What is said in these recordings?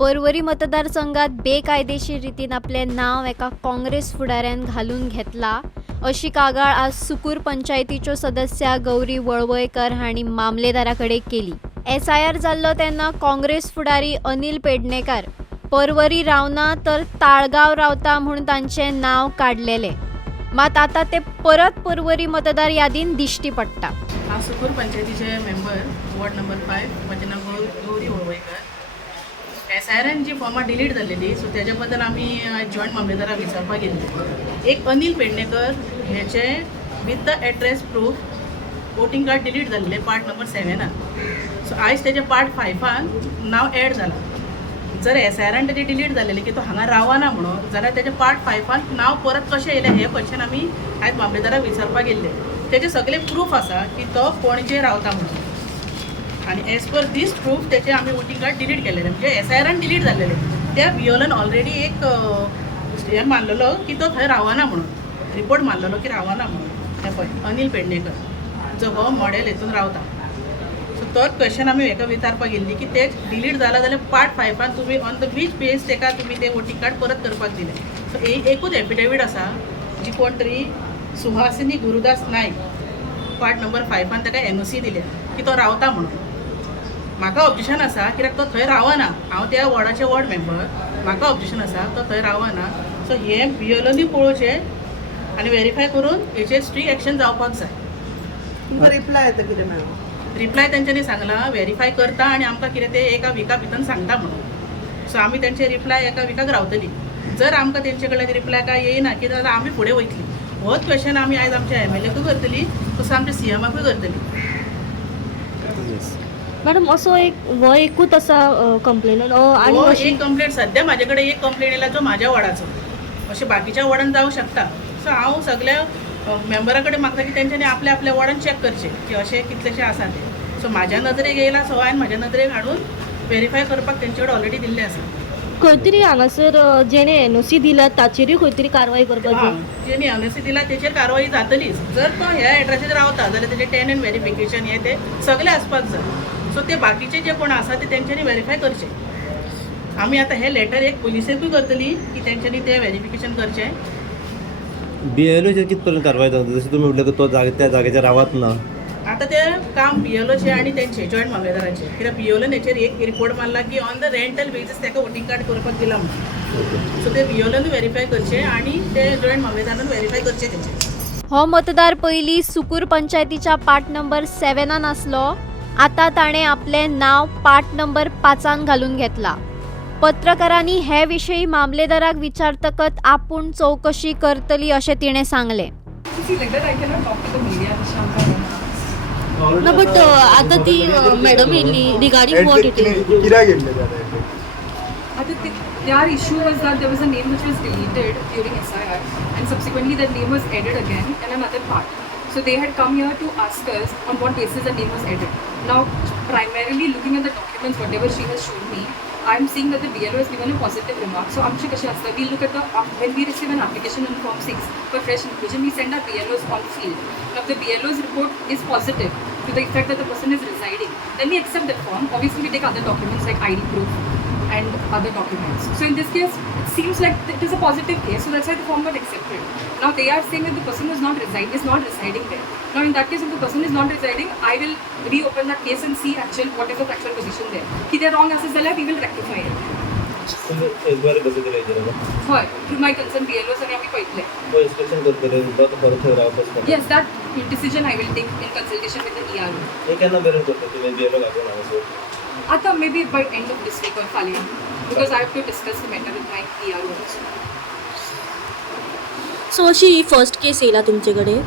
पर्वरी मतदारसंघात बेकायदेशीर रीतीन आपले नाव एका काँग्रेस फुडाऱ्यान घालून घेतला अशी कागाळ आज सुकूर पंचायतीच्यो सदस्या गौरी वळवयकर हांणी मामलेदारा कडेन केली। SIR जाल्लो तेन्ना काँग्रेस फुडारी अनिल पेडणेकार पर्वरी रावना तर ताळगाव रावता म्हूण तांचें नाव काडलेलें, मात आतां ते परत पर्वरी मतदार यादीन दिश्टी पडटा। हांव सुकूर पंचायतीचे मेंबर वॉर्ड नंबर 5, म्हजें नांव गौरी वळवयकर। SIRन जी फॉर्मां डिलीट जाल्लेली सो तेज्या बद्दल आमी जॉयंट मामलेदाराक विचारपाक गेल्ले। एक अनिल पेडणेकर हेचे with the address proof voting card delete जाल्लें पार्ट नंबर 7 सो आयज तेजे पार्ट 5 नाव एड जाला। जर SIRन तेजे डिलीट जाल्लेले की तो हांगा रावना म्हणून जाल्यार तेजे पार्ट 5 नाव परत कशें येयलें हे क्वेश्चन आमी आयज मामलेदाराक विचारपाक गेल्ले। तेजे सगळे प्रूफ आसा की तो पणजे रावता म्हणून आणि एज पर दीस प्रूफ त्याचे आम्ही वोटिंग कार्ड डिलीट केलेले, म्हणजे SIRन डिलीट झालेले। त्या बियोलन ऑलरेडी एक हे मानलेलो की तो थंय रावना म्हणून, रिपोर्ट मानलेलो की रावना म्हणून। हे पळय अनिल पेडणेकर जो हो मॉडेल हेतून रावता, सो तोच क्वेश्चन आमी हेका विचारपाक गेल्ली की ते डिलीट जाला जाल्यार पार्ट 5 तुमी ऑन द वीच बेस तेका तुमी ते वोटिंग कार्ड परत करपाक दिले। सो एकूच एफिडेवीट आसा जी कोण तरी सुहासिनी गुरुदास नायक पार्ट नंबर 5 तेका NOC दिल्या की तो रावता म्हणून। म्हाका ऑब्जेक्शन आसा कित्याक तो थंय रावना, हांव त्या वॉर्डाचे वॉर्ड मेंबर, म्हाका ऑब्जेक्शन आसा तो थंय रावना। सो हे बियोलनी पळोवचे आनी व्हेरीफाय करून हेचेर स्ट्रीक एक्शन जावपाक जाय। तुमकां रिप्लाय येता कितें मेळ्ळो? रिप्लाय तेंच्यांनी सांगलां व्हेरीफाय करता आनी आमकां कितें ते एका विका भितर सांगता म्हणून। सो आमी तेंचे रिप्लाय एका विकाक रावतली। जर आमकां तेंचे कडल्यान रिप्लाय काय येयना की जाल्यार आमी फुडें वयतली। होच क्वेश्चन आमी आयज आमच्या MLAकूय करतली, तसो आमच्या CMाकूय करतली। मॅडम असो एकूच असा कंप्लेन आणि एक कंप्लेंट सध्या माझे कडेन एक कंप्लेंट येयला जो म्हाज्या वॉर्डाचो, अशें बाकीच्या वॉर्डान जावं शकता। सो हांव सगळ्या मेंबरा कडेन मागता की तेंच्यांनी आपल्या आपल्या वॉर्डान चॅक करचें की अशें कितलेशें आसा ते। सो म्हाज्या नदरेक येयला सो हांवें म्हाज्या नदरेक हाडून व्हेरीफाय करपाक तेंचे कडेन ऑलरेडी दिल्लें आसा। खंय तरी हांगासर जेणे NOC दिला ताचेरूय खंय तरी कारवाई करपाक जाय। जेणी NOC दिला तेचेर कारवाई जातलीच। जर तो ह्या एड्रेसीर रावता जाल्यार तेजें टेनंट व्हेरिफिकेशन हे ते सगळें आसपाक जाय। सो ते बाकीचे जे कोण आसा ते तेंच्यांनी व्हेरीफाय करचें। आमी आतां हे लेटर एक पुलिसेकूय करतली की तेंच्यांनी ते व्हेरिफिकेशन करचें। BLOचेर कित पर्यंत कारवाय जाता? जशें तुमी म्हटलें की तो त्या जाग्याचेर रावत ना, आता ते काम BLOचे आणि तेंचे जॉयंट मामलेदाराचे, कित्याक BLOन हेचेर एक रिपोर्ट मारला की ऑन द रेंटल बेजीस तेका वोटिंग कार्ड करपाक दिला म्हणून। सो ते BLOन व्हेरीफाय करचे आणि ते जॉयंट मामलेदारान व्हेरीफाय करचे तेचे। हो मतदार पयलीं सुकूर पंचायतीच्या पार्ट नंबर 7 आसलो, आतां ताणें आपलें नाव पार्ट नंबर 5 घालून घेतला। पत्रकारांनी हे विशयी मामलेदाराक विचारतकच आपूण चौकशी करतली अशें तिणें सांगलें। ना बट आता ती मॅडम येयली रिगार्डिंग वॉट इट इज कित्याक येयल्ले ते? Their issue was that there was a name which was deleted during SIR and subsequently that name was added again in another part. So they had come here to ask us on what basis the name was added. Now, primarily looking at the documents, whatever she has shown me, I'm seeing that the BLO has given a positive remark. So आमचे कशें आसता, we look at the when we receive an application in Form 6 for fresh inclusion, we send our BLOs on field. Now, if the BLO's report is positive to the effect that the person is residing, then we accept that form. Obviously, we take other documents like ID proof and other documents. So in this case, it seems like it is a positive case, so that's why the form got accepted. Now they are saying that the person is not residing there. Now in that case, if the person is not residing, I will reopen that case and see what is the actual position there. If they are wrong as well, we will rectify it. एजबार कसं करायचं? होय, through my concerned BLOs आणि आम्ही पळयतले. तो inspection करतले परत थंय रावपाक पडटा। Yes, that decision I will take in consultation with the ERO. हे केन्ना मेरेन करता तुमी BLO घालून हांगासर? Ata maybe by end of this week or following, because I have to discuss the matter with my ERO also. So अशी ही first केस येयला तुमचे कडेन?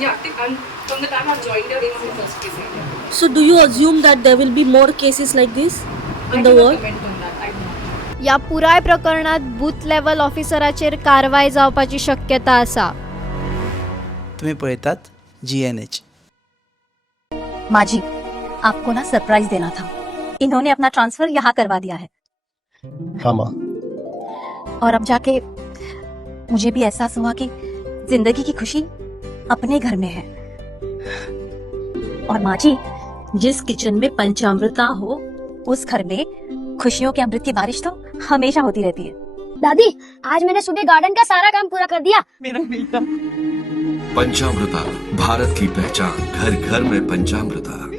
Yeah, and from the time I've joined here, they were the first case. So do you assume that there will be more cases like this I in the cannot world? comment on that. I don't know. या पुराय प्रकरणात booth level ऑफिसराचेर कारवाय जावपाची शक्यता आसा। तुम्ही पळयतात GNH। माजी, आपको ना सरप्राइज देना था। इन्होंने अपना ट्रांसफर यहाँ करवा दिया है। हाँ माँ। और अब जाके मुझे भी एहसास हुआ कि जिंदगी की खुशी अपने घर में है। और माँ जी, जिस किचन में पंचामृता हो उस घर में खुशियों के अमृत की बारिश तो हमेशा होती रहती है। दादी, आज मैंने सुबह गार्डन का सारा काम पूरा कर दिया। पंचामृता, भारत की पहचान, घर घर में पंचामृता।